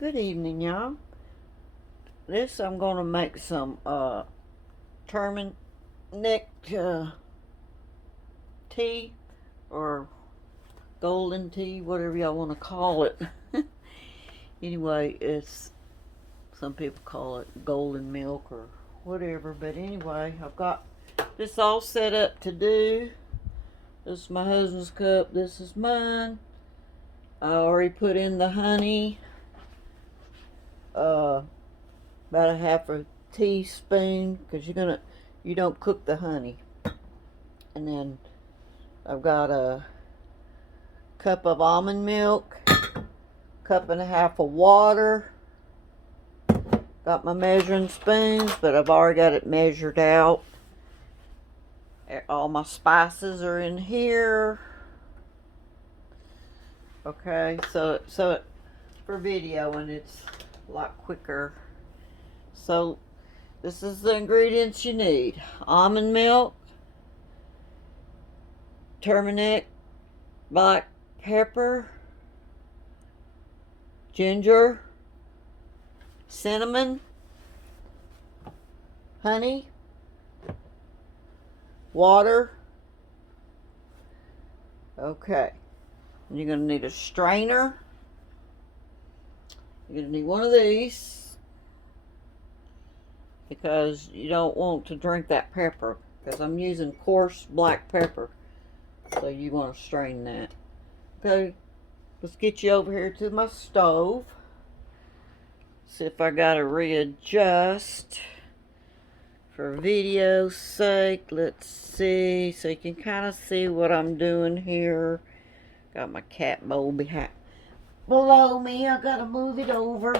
Good evening, y'all. I'm gonna make some turmeric tea or golden tea, whatever y'all want to call it. Anyway, it's some people call it golden milk or whatever. But anyway, I've got this all set up to do. This is my husband's cup. This is mine. I already put in the honey. About a half a teaspoon, because you don't cook the honey. And then I've got a cup of almond milk, cup and a half of water. Got my measuring spoons, but I've already got it measured out. All my spices are in here. Okay, so for video, and it's a lot quicker. So this is the ingredients you need: almond milk, turmeric, black pepper, ginger, cinnamon, honey, water. Okay. You're going to need a strainer. You're going to need one of these, because you don't want to drink that pepper, because I'm using coarse black pepper. So you want to strain that. Okay, let's get you over here to my stove. See if I got to readjust for video's sake. Let's see, so you can kind of see what I'm doing here. Got my cat bowl below me. I got to move it over.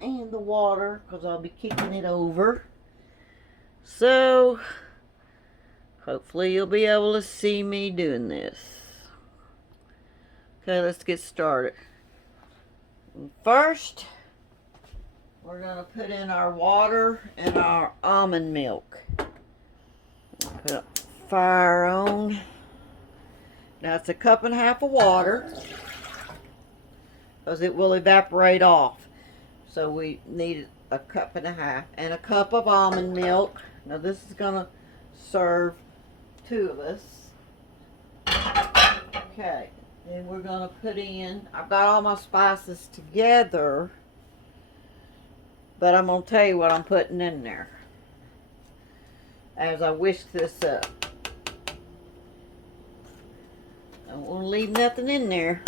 And the water, because I'll be kicking it over. So hopefully you'll be able to see me doing this. Okay, let's get started. First, we're going to put in our water and our almond milk. Put fire on. Now it's a cup and a half of water, because it will evaporate off. So we need a cup and a half. And a cup of almond milk. Now this is going to serve two of us. Okay. Then we're going to put in, I've got all my spices together, but I'm going to tell you what I'm putting in there as I whisk this up. I don't want to leave nothing in there.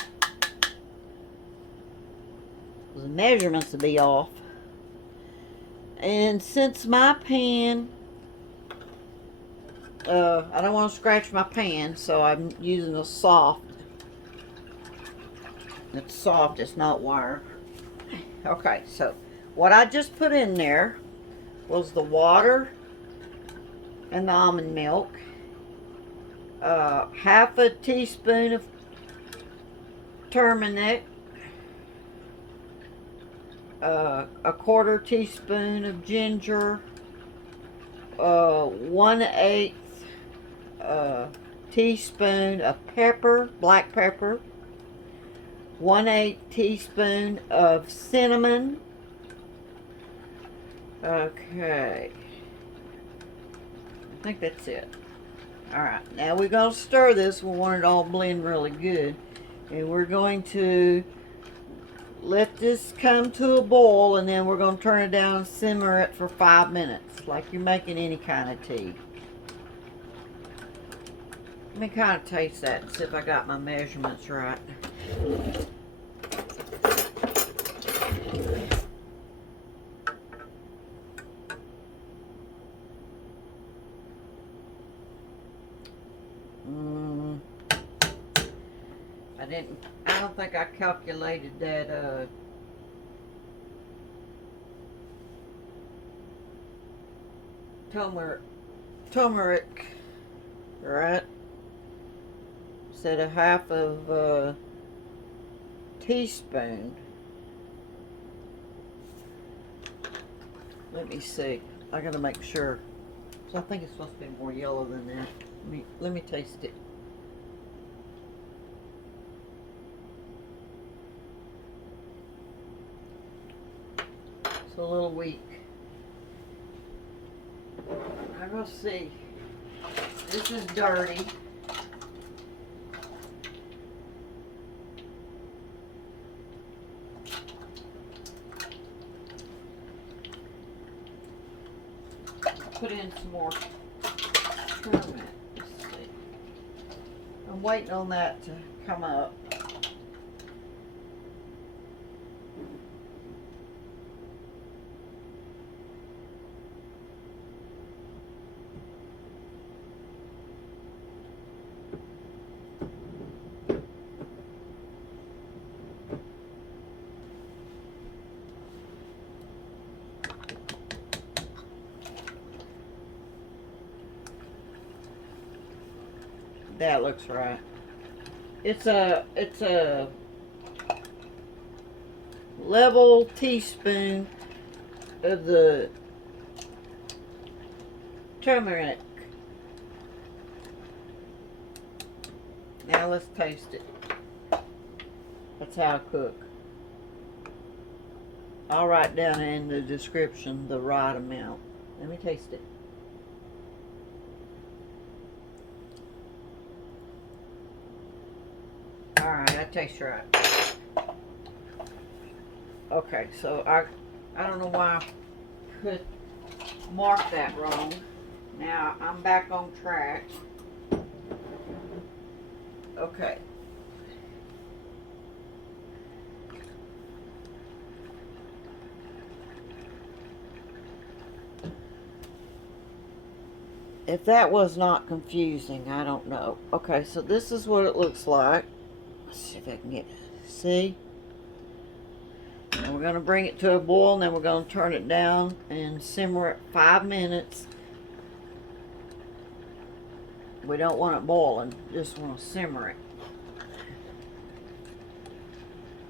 The measurements will be off. And since my pan, I don't want to scratch my pan, so I'm using a soft. It's soft, it's not wire. Okay, so what I just put in there was the water and the almond milk, half a teaspoon of turmeric, a quarter teaspoon of ginger, 1/8 teaspoon of pepper, black pepper, 1/8 teaspoon of cinnamon. Okay, I think that's it. Alright, now we're going to stir this. We want it all blend really good. And we're going to let this come to a boil, and then we're going to turn it down and simmer it for 5 minutes, like you're making any kind of tea. Let me kind of taste that and see if I got my measurements right. I don't think I calculated that turmeric, right? Said a half of a teaspoon. Let me see. I gotta make sure. So I think it's supposed to be more yellow than that. Let me taste it. a little weak. I'm going to see. This is dirty. Put in some more turmeric. Let's see. I'm waiting on that to come up. That looks right. It's a level teaspoon of the turmeric. Now let's taste it. That's how I cook. I'll write down in the description the right amount. Let me taste it. Alright, that tastes right. Okay, so I don't know why I could mark that wrong. Now I'm back on track. Okay. If that was not confusing, I don't know. Okay, so this is what it looks like. Let's see if I can get it. See? And we're going to bring it to a boil, and then we're going to turn it down and simmer it 5 minutes. We don't want it boiling, just want to simmer it.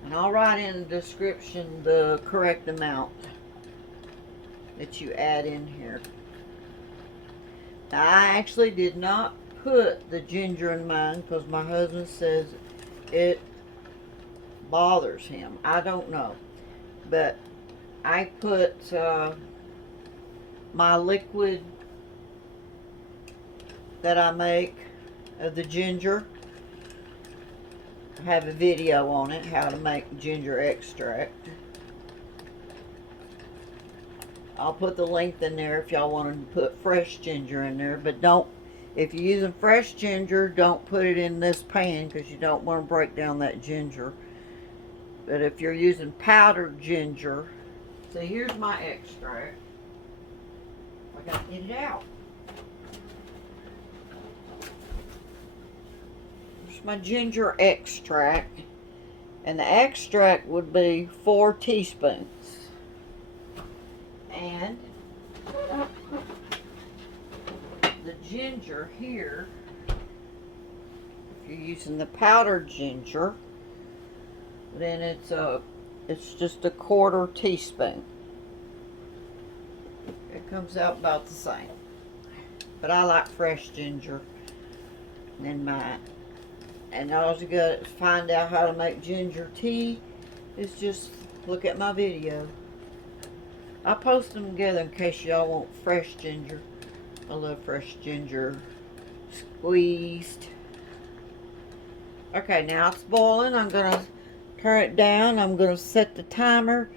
And I'll write in the description the correct amount that you add in here. Now, I actually did not put the ginger in mine because my husband says it bothers him. I don't know. But I put my liquid that I make of the ginger. I have a video on it, how to make ginger extract. I'll put the link in there if y'all want to put fresh ginger in there. But don't, if you're using fresh ginger, don't put it in this pan because you don't want to break down that ginger. But if you're using powdered ginger, so here's my extract. I gotta get it out. Here's my ginger extract. And the extract would be 4 teaspoons. And the ginger here, if you're using the powdered ginger, then it's just a 1/4 teaspoon. It comes out about the same. But I like fresh ginger in mine. And all you got to find out how to make ginger tea is just look at my video. I post them together in case y'all want fresh ginger. I love fresh ginger squeezed. Okay, now it's boiling. I'm going to turn it down. I'm going to set the timer.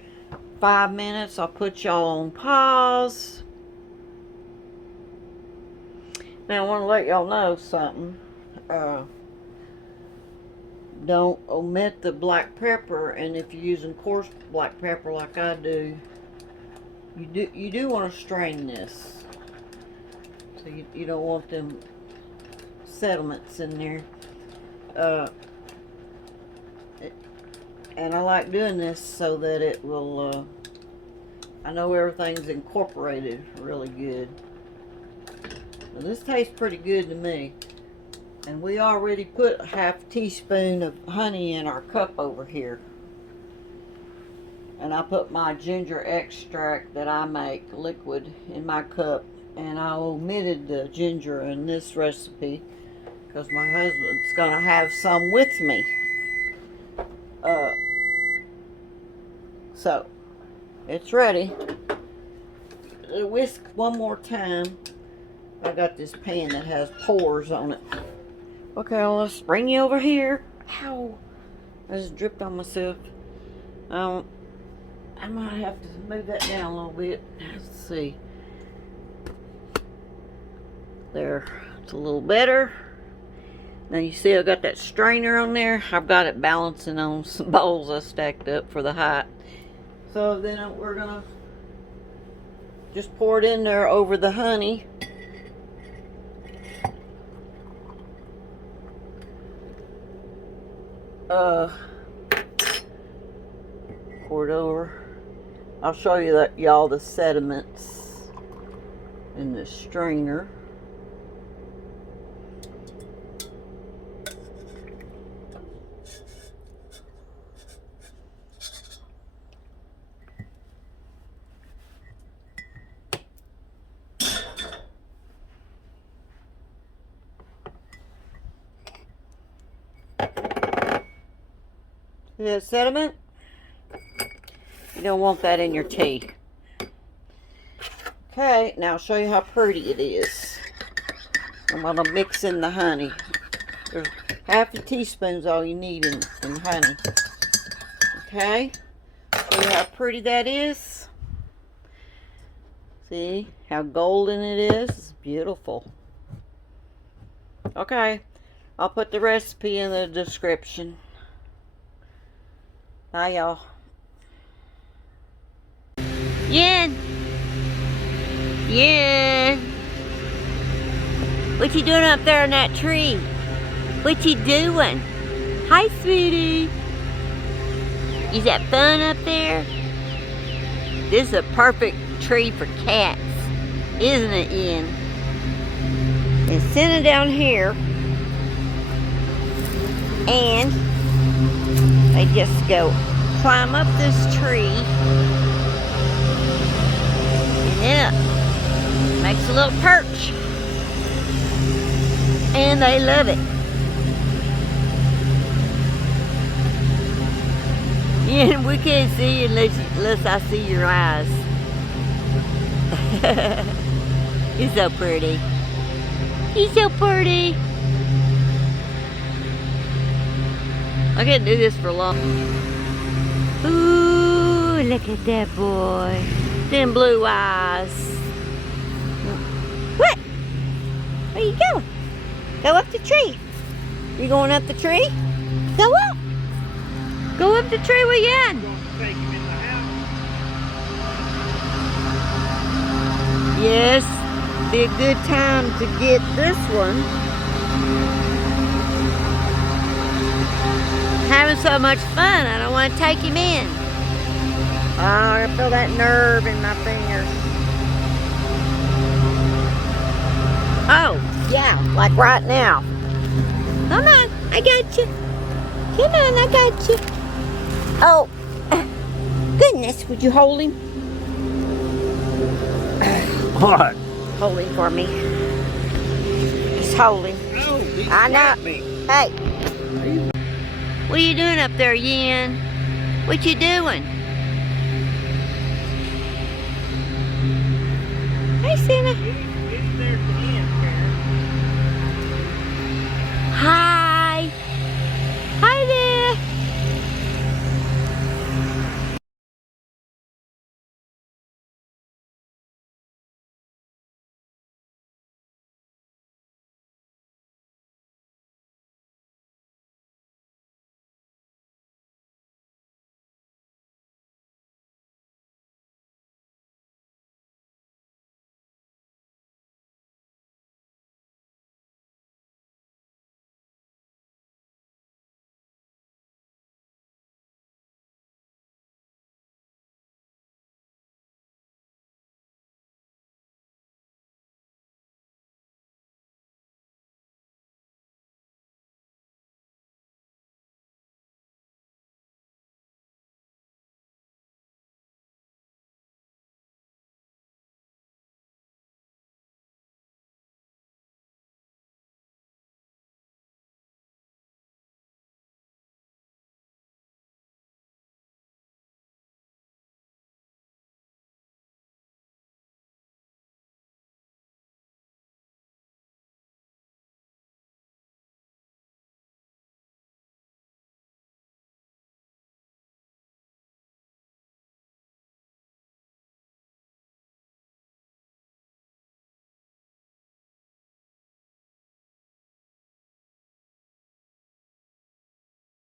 5 minutes. I'll put y'all on pause. Now I want to let y'all know something. Don't omit the black pepper, and if you're using coarse black pepper like I do, you do want to strain this. So you don't want them sediments in there. And I like doing this so that it will, I know everything's incorporated really good. Well, this tastes pretty good to me. And we already put 1/2 teaspoon of honey in our cup over here. And I put my ginger extract that I make liquid in my cup. And I omitted the ginger in this recipe because my husband's going to have some with me. So, it's ready. Whisk one more time. I got this pan that has pores on it. Okay, well, let's bring you over here. Ow! I just dripped on myself. I might have to move that down a little bit. Let's see. There, it's a little better. Now you see I got that strainer on there. I've got it balancing on some bowls I stacked up for the height. So then we're gonna just pour it in there over the honey. Pour it over. I'll show you that y'all the sediments in the strainer. See that sediment? You don't want that in your tea. Okay, now I'll show you how pretty it is. I'm going to mix in the honey. There's half a teaspoon is all you need in honey. Okay, show you how pretty that is. See how golden it is? It's beautiful. Okay, I'll put the recipe in the description. Bye, y'all. Yen! Yen! What you doing up there in that tree? What you doing? Hi, sweetie. Is that fun up there? This is a perfect tree for cats, isn't it, Yen? And send it down here. And they just go climb up this tree. And then it makes a little perch. And they love it. Yeah, we can't see you unless I see your eyes. He's so pretty. He's so pretty. I can't do this for long. Ooh, look at that boy. Them blue eyes. What? Where you going? Go up the tree. You going up the tree? Go up. Go up the tree with Yen. Take him in the house. Yes, be a good time to get this one. Having so much fun, I don't want to take him in. Oh, I feel that nerve in my fingers. Oh, yeah, like right now. Come on, I got you. Come on, I got you. Oh, goodness, would you hold him? What? Hold him for me. Just hold him. No, he I know. got me. Hey. What are you doing up there, Yen? What you doing? Hey, Santa.